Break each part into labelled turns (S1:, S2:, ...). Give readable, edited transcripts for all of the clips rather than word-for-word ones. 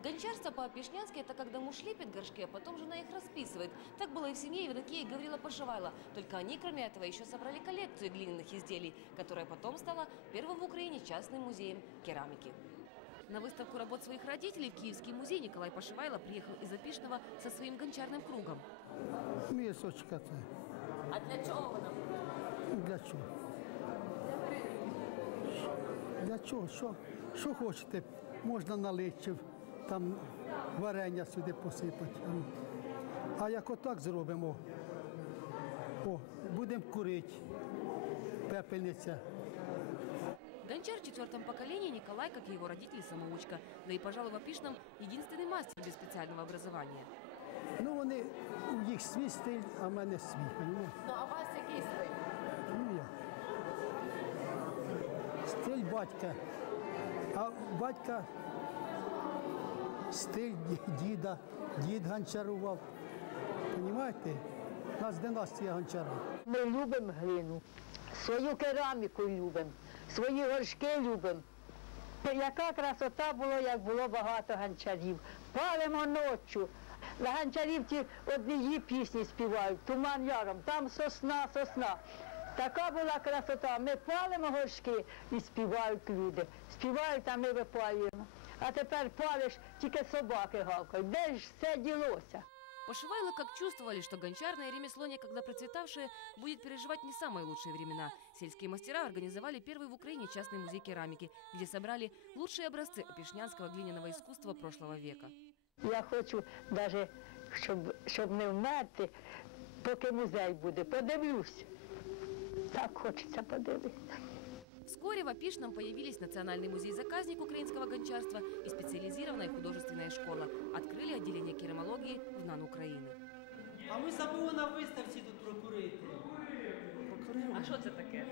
S1: Гончарство по-опишнянски – это когда муж лепит горшки, а потом жена их расписывает. Так было и в семье Евдокии и Гаврила Пошивайло. Только они, кроме этого, еще собрали коллекцию глиняных изделий, которая потом стала первым в Украине частным музеем керамики. На выставку работ своих родителей в Киевский музей Николай Пошивайло приехал из Опишного со своим гончарным кругом.
S2: Місочка це.
S1: А для чего вона?
S2: Для чого? Для чого? Що хочете? Можна налити, там варення сюди посипати. А як отак зробимо, будемо курити, пепельниця.
S1: Гончар в четвертом поколении Николай, как и его родители, самоучка. Да и, пожалуй, в Опишном единственный мастер без специального образования.
S2: Ну, вони, у їх свій стиль, а в мене свій, розумієте?
S1: Ну, а у вас який стиль?
S2: Ну, я. Стиль батька. А батька стиль діда. Дід гончарував. Розумієте? У нас династія гончара.
S3: Ми любимо глину, свою кераміку любимо, свої горшки любимо. Яка красота була, як було багато гончарів. Палимо ночі. На гончарів ті одні пісні співають, «Туман яром», там сосна, сосна. Така була красота. Ми палимо горшки і співають люди. Співають, а ми випалюємо. А тепер палиш, тільки собаки гавкають. Де ж все ділося?
S1: Пошивайло как чувствовали, что гончарное ремесло, некогда процветавшее, будет переживать не самые лучшие времена. Сельские мастера организовали первый в Украине частный музей керамики, где собрали лучшие образцы опишнянского глиняного искусства прошлого века.
S3: Я хочу навіть, щоб не вмерти, поки музей буде. Подивлюсь. Так хочеться подивитися.
S1: Вскоре в Опишном появились Национальный музей-заказник украинского гончарства и специализированная художественная школа. Открыли отделение керамологии в НАН Украины.
S4: А ми забули на виставці тут прокурити.
S1: А що це таке?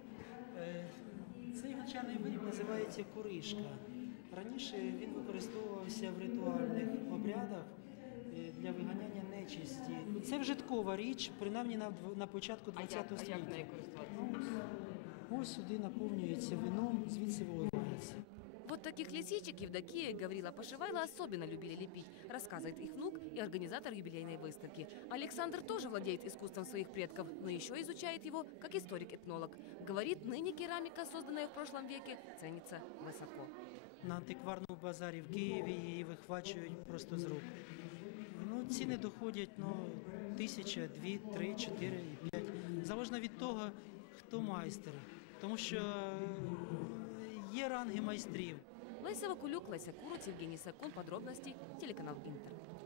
S4: Цей гончарний виріб називається куришка. Раніше він використовувався в ритуальних обрядах для виганяння нечисті. Це вжиткова річ, принаймні на початку ХХ століття.
S1: А як нею користуватися?
S4: Ось сюди наповнюється вином, звідси виливається.
S1: Вот таких лисичек Евдокия и Гаврила Пошивайло особенно любили лепить, рассказывает их внук и организатор юбилейной выставки. Александр тоже владеет искусством своих предков, но еще изучает его как историк-этнолог. Говорит, ныне керамика, созданная в прошлом веке, ценится высоко.
S4: На антикварному базарі в Києві її вихвачують просто з рук. Ну, ціни доходять 1000, 2, 3, 4 і 5. Залежно від того, хто майстер. Тому що є ранги майстрів.
S1: Леся Вакулюк, Леся Куруц, Евгений Сакун. Подробности телеканал Интер.